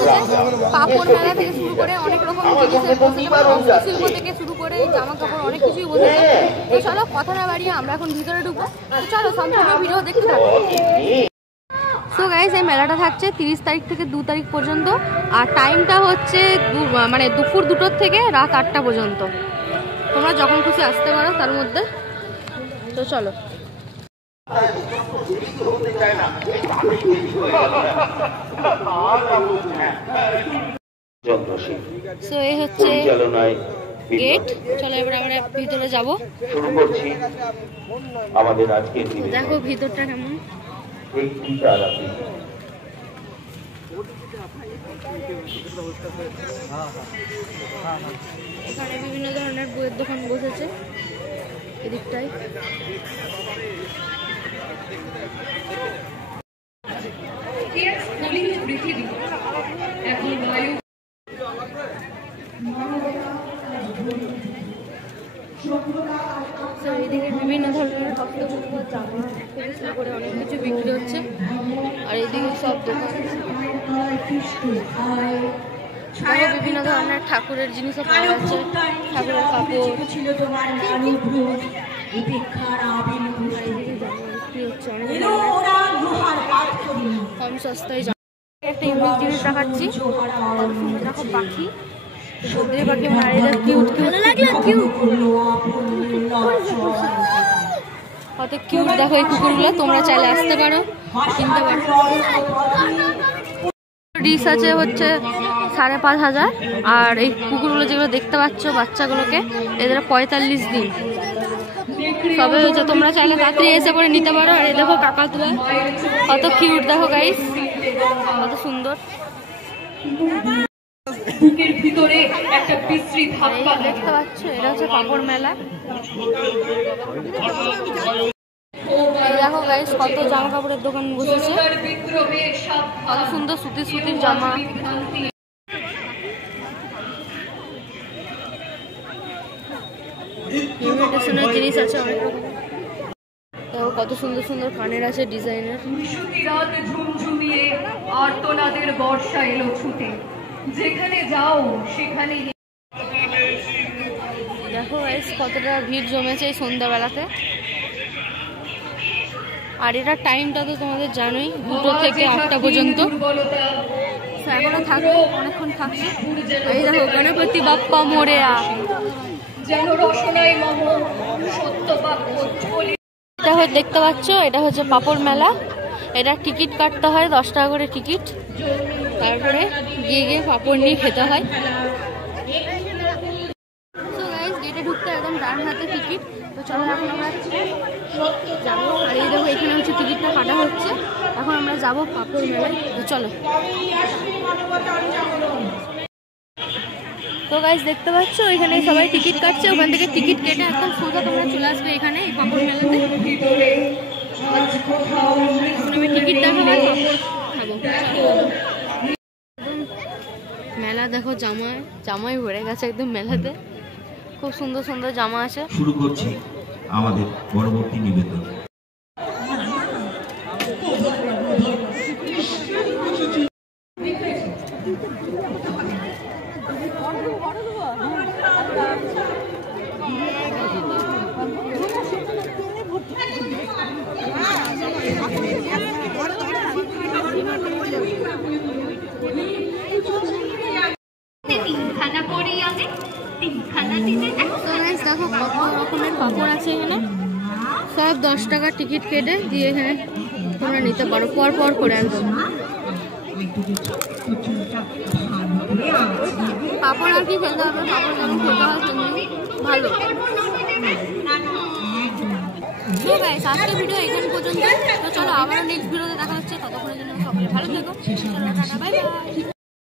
বসেছে, পাপড় মেলা থেকে শুরু করে অনেক রকম জিনিসের বসেছে, শিল্প থেকে শুরু করে জামা কাপড় অনেক কিছুই বসেছে। তো চলো কথা না বাড়িয়ে আমরা এখন ভিতরে ঢুকবো। তো চলো সম্পূর্ণ ভিডিও দেখতে থাকো। সো গাইস, এই মেলাটা থাকছে 30 তারিখ থেকে 2 তারিখ পর্যন্ত, আর টাইমটা হচ্ছে মানে দুপুর 2টোর থেকে রাত 8টা পর্যন্ত। তোমরা যখন খুশি আসতে পারো তার মধ্যে। তো চলো। সো এই হচ্ছে গেট। চলো এবার আমরা ভিতরে যাব। শুরু করছি আমাদের আজকের দিন। দেখো ভিতরটা কেমন। এখানে বিভিন্ন ধরনের বইয়ের দোকান বসেছে এদিকটায়। এইদিকে বিভিন্ন ধরনের হস্তশিল্প জামা থেকে শুরু করে অনেক কিছু বিক্রি হচ্ছে, আর এইদিকে সব দোকান। বিভিন্ন ধরনের ঠাকুরের জিনিসও পাওয়া যাচ্ছে, ঠাকুরের কাপড় ছিল তোমার কম সস্তায়। একটা ইউনিক জিনিস দেখাচ্ছি, দেখো পাখি, সবুজ পাখি, মায়েরা কিউট কিউট লাগলো, কিউট কত কিউট। দেখো এই কুকুরগুলো, তোমরা চাইলে আসতে পারো, কিনতে পারো। ডিশ আছে হচ্ছে 5,500, আর এই কুকুরগুলো যেগুলো দেখতে পাচ্ছ বাচ্চাগুলোকে, এদের 45 দিন সবে হয়েছে। তোমরা চাইলে তাড়াতাড়ি এসে পরে নিতে পারো। আর এই দেখো কাকাতুয়া, কত কিউট, দেখো গাইস কত সুন্দর। বুকের ভিতরে একটা বিশ্রী ধাক্কা দেখতে পাচ্ছ, এটা হচ্ছে কাপড় মেলা। দেখো গাইস কত জামা কাপড়ের দোকান বসেছে, কত সুন্দর সুতির সুতির জামা। ইমিটেশনের জিনিস আছে অনেক রকম। দেখো কত সুন্দর সুন্দর কানের আছে ডিজাইনের। ঝুমঝুমিয়ে আর্তনাদের বর্ষা এলো ছুটে, যেখানে যাও সেখানে। দেখো গাইস কতটা ভিড় জমেছে এই সন্ধ্যাবেলাতে। আর এটার টাইমটা তো তোমাদের জানোই, 2টো থেকে 8টা পর্যন্ত। এখনো থাকবে, অনেকক্ষণ থাকছে। এই দেখো গণপতি বাপ্পা মোরেয়া। এটা দেখতে পাচ্ছ, এটা হচ্ছে পাপড় মেলা। এটা টিকিট কাটতে হয়, 10 টাকা করে টিকিট। তারপরে গিয়ে গিয়ে পাপড় নিয়ে খেতে হয়। গেটে ঢুকতে একদম ডান হাতে টিকিট। তো চলো এখন আমরা যাবো। আর এই দেখো এখানে হচ্ছে টিকিটটা কাটা হচ্ছে, এখন আমরা যাবো পাপড় মেলায়। তো চলো। তো গাইস দেখতে পাচ্ছ এখানে সবাই টিকিট কাটছে, ওখান থেকে টিকিট কেটে একদম সোজা তোমরা চলে আসবে এখানে এই পাপড় মেলাতে। আমি টিকিট দেখাবো, মেলা দেখো জামাই ভরে গেছে একদম মেলাতে। খুব সুন্দর সুন্দর জামা আছে। শুরু করছি আমাদের পরবর্তী নিবেদন। দেখো কত রকমের পাপড় আছে এখানে, সব 10 টাকা টিকিট কেটে দিয়ে এখানে তোমরা নিতে পারো পর পর করে একদম। পাপড় আর কি খেতে হবে, পাপড় যেমন খেতে হয় তেমনি ভালো। আজকের ভিডিও এখানে পর্যন্ত। তো চলো আবারও নেক্সট ভিডিওতে দেখা হচ্ছে, ততক্ষণের জন্য সকলে ভালো থেকো। Bye bye.